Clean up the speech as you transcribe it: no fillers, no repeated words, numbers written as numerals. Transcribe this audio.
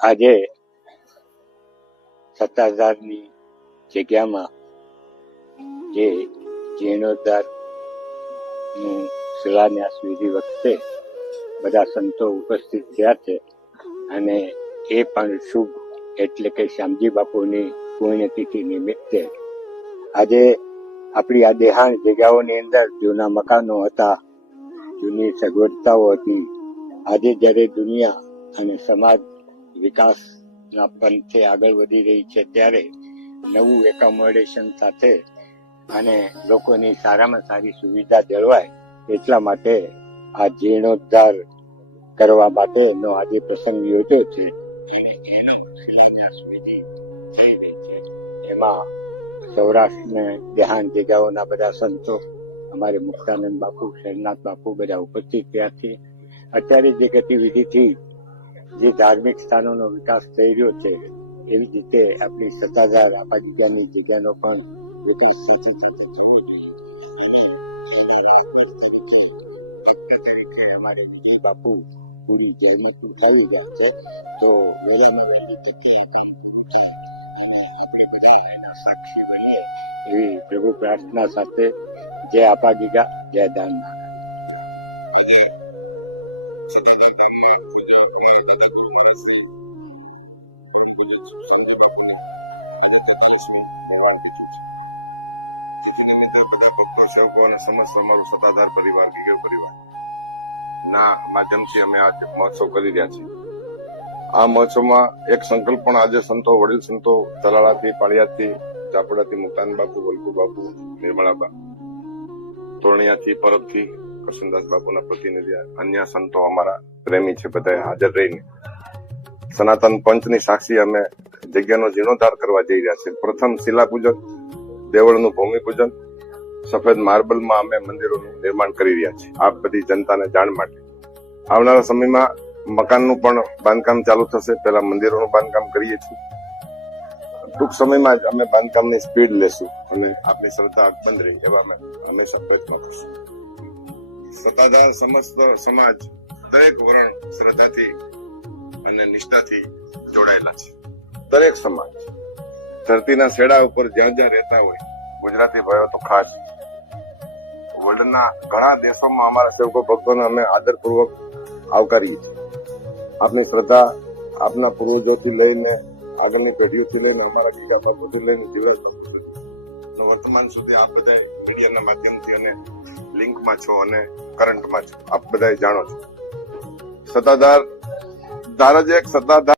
આજે સત્તાધારની જગ્યામાં જે જીર્ણોદ્ધારનું શિલાન્યાસ વિધિ વખતે બધા સંતો ઉપસ્થિત થયા છે અને એ પણ શુભ એટલે કે શ્યામજી બાપુની પુણ્યતિથિ નિમિત્તે આજે આપણી આ દેહાણ જગ્યાઓની અંદર જૂના મકાનો હતા, જૂની સગવડતાઓ હતી. આજે જ્યારે દુનિયા અને સમાજ વિકાસના પંથે આગળ વધી રહી છે ત્યારે નવું એકોમોડેશન સાથે અને લોકોની સારામાં સારી સુવિધા જળવાય એટલા માટે આ જીર્ણોદ્ધાર કરવા માટેનો આજે પ્રસંગ યોજ્યો છે. એમાં સૌરાષ્ટ્રના દેહાણ જગ્યાઓના બધા સંતો, અમારે મુક્તાનંદ બાપુ, શરનાથ બાપુ બધા ઉપસ્થિત થયા છે. અત્યારે જે ગતિવિધિથી જે ધાર્મિક સ્થાનોનો વિકાસ થઈ રહ્યો છે એવી જ રીતે આપણી સત્તાધાર આપાજીજાની જગ્યાનો પણ અમારે બાપુ પૂરી જગમતી થઈ ગયા છે. તો વેલામાં વહેલી તકે એવી પ્રભુ પ્રાર્થના સાથે જય આપાગીગા, જય દાન. સેવકો અને સમસ્ત અમારું સત્તાધાર પરિવાર, ગીગર પરિવાર ના માધ્યમથી અમે આ મહોત્સવ કરી રહ્યા છીએ. આ મહોત્સવમાં એક સંકલ્પ પણ આજે સંતો, વડીલ સંતો તલાળાથી, પાળિયાદથી, ચાપડાથી મુક્તાન બાપુ, વલ્કુ બાપુ, નિર્મળાબા, તોરણિયાથી, પરબથી કરશનદાસ બાપુના પ્રતિનિધિ, અન્ય સંતો અમારા પ્રેમી છે, બધા હાજર રહીને સનાતન પંચની સાક્ષી અમે જગ્યાનો જીર્ણોદ્ધાર કરવા જઈ રહ્યા છીએ. પ્રથમ શિલા પૂજન, દેવળનું ભૂમિ પૂજન, સફેદ માર્બલમાં અમે મંદિરોનું નિર્માણ કરી રહ્યા છીએ. આ બધી જનતાને જાણ માટે આવનારા સમયમાં મકાનનું પણ બાંધકામ ચાલુ થશે. પહેલા મંદિરોનું બાંધકામ કરીએ છીએ. ટૂંક સમયમાં જ અમે બાંધકામની સ્પીડ લેશું અને આપની શ્રદ્ધા અકબંધ રહી એવા અમે હંમેશા પ્રયત્નો કરશું. સત્તાધાર સમસ્ત સમાજ દરેક વરણ શ્રદ્ધાથી અને નિષ્ઠાથી જોડાયેલા છે. દરેક સમાજ ધરતીના છેડા ઉપર જ્યાં જ્યાં રહેતા હોય, ગુજરાતી ભાઈઓ તો ખાસ, વર્લ્ડના ઘણા દેશોમાં અમારા સેવકો ભક્તોને અમે આદરપૂર્વક આવકારીએ છીએ. આપની શ્રદ્ધા આપના પૂર્વજોથી લઈને આગળની પેઢીઓથી લઈને અમારા ગીગા બાપુથી લઈને વર્તમાન સુધી આપ બધા મીડિયાના માધ્યમથી અને લિંકમાં છો અને કરંટમાં છો, આપ બધા જાણો છો. સત્તાધાર ધાર જ એક સત્તાધાર